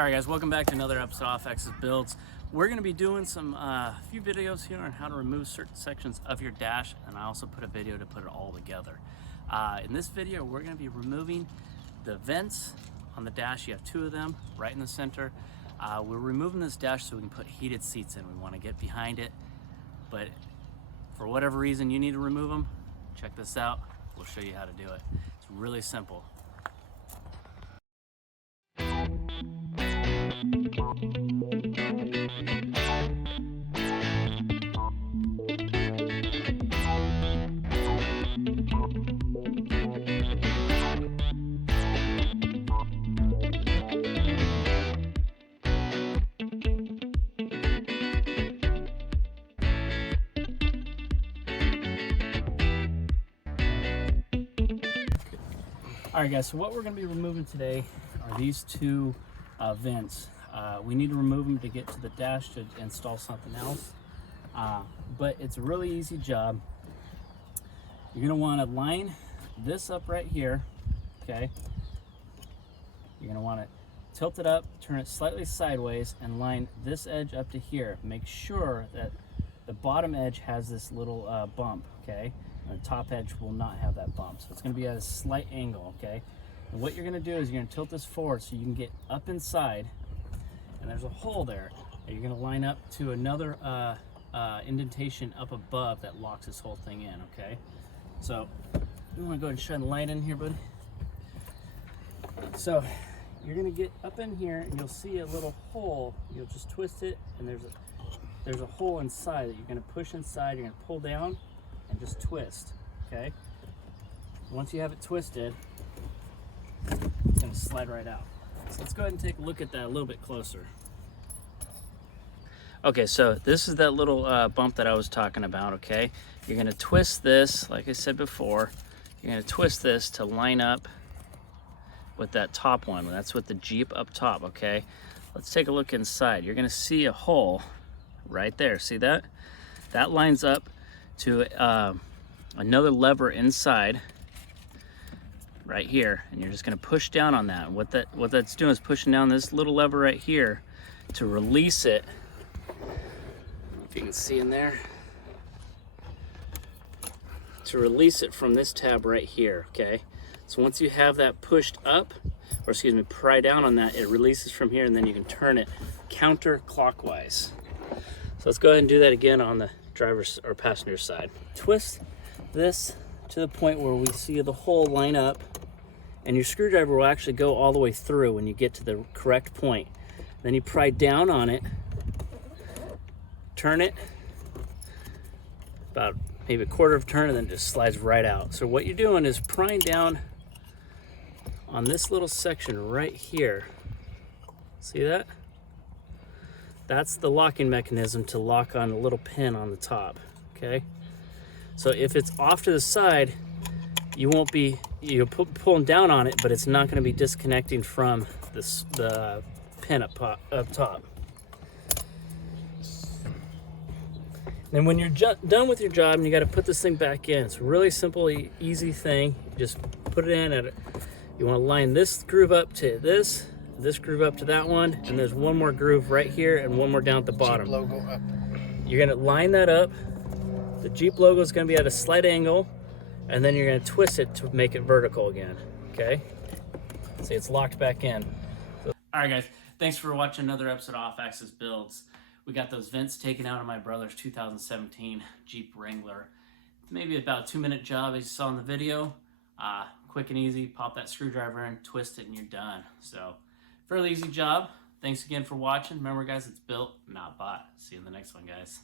Alright guys, welcome back to another episode of Axis Builds. We're going to be doing some few videos here on how to remove certain sections of your dash, and I also put a video to put it all together. In this video, we're going to be removing the vents on the dash. You have two of them right in the center. We're removing this dash so we can put heated seats in. We want to get behind it, but for whatever reason you need to remove them, check this out. We'll show you how to do it. It's really simple. Alright guys, so what we're going to be removing today are these two vents. We need to remove them to get to the dash to install something else, but it's a really easy job. You're going to want to line this up right here, okay? You're going to want to tilt it up, turn it slightly sideways, and line this edge up to here. Make sure that the bottom edge has this little bump, okay? And the top edge will not have that bump. So it's going to be at a slight angle, okay? And what you're going to do is you're going to tilt this forward so you can get up inside, and there's a hole there. And you're going to line up to another indentation up above that locks this whole thing in, okay? So you want to go ahead and shine the light in here, buddy. So you're going to get up in here and you'll see a little hole. You'll just twist it, and there's a hole inside that you're going to push inside. You're going to pull down and just twist, okay? Once you have it twisted, it's going to slide right out. So let's go ahead and take a look at that a little bit closer. Okay, so this is that little bump that I was talking about, okay? You're going to twist this, like I said before, you're going to twist this to line up with that top one. That's with the Jeep up top, okay? Let's take a look inside. You're going to see a hole right there. See that? That lines up to another lever inside right here, and you're just going to push down on that. What that's doing is pushing down this little lever right here to release it. If you can see in there, to release it from this tab right here, okay? So once you have that pushed up, or excuse me, pry down on that, it releases from here, and then you can turn it counterclockwise. So let's go ahead and do that again on the driver's or passenger side. Twist this to the point where we see the hole line up, and your screwdriver will actually go all the way through when you get to the correct point. Then you pry down on it, turn it about maybe a quarter of a turn, and then it just slides right out. So what you're doing is prying down on this little section right here. See that? That's the locking mechanism to lock on a little pin on the top, okay? So if it's off to the side, you won't be pulling down on it, but it's not going to be disconnecting from the pin up top. And when you're done with your job and you got to put this thing back in, it's a really simple, easy thing. Just put it in you want to line this groove up to this groove up to that one, and there's one more groove right here and one more down at the bottom. Jeep logo up. You're going to line that up. The Jeep logo is going to be at a slight angle, and then you're going to twist it to make it vertical again, okay? See, it's locked back in. All right, guys, thanks for watching another episode of Off Axis Builds. We got those vents taken out of my brother's 2017 Jeep Wrangler. Maybe about a 2-minute job, as you saw in the video. Quick and easy, pop that screwdriver in, twist it, and you're done. So, fairly easy job. Thanks again for watching. Remember, guys, it's built, not bought. See you in the next one, guys.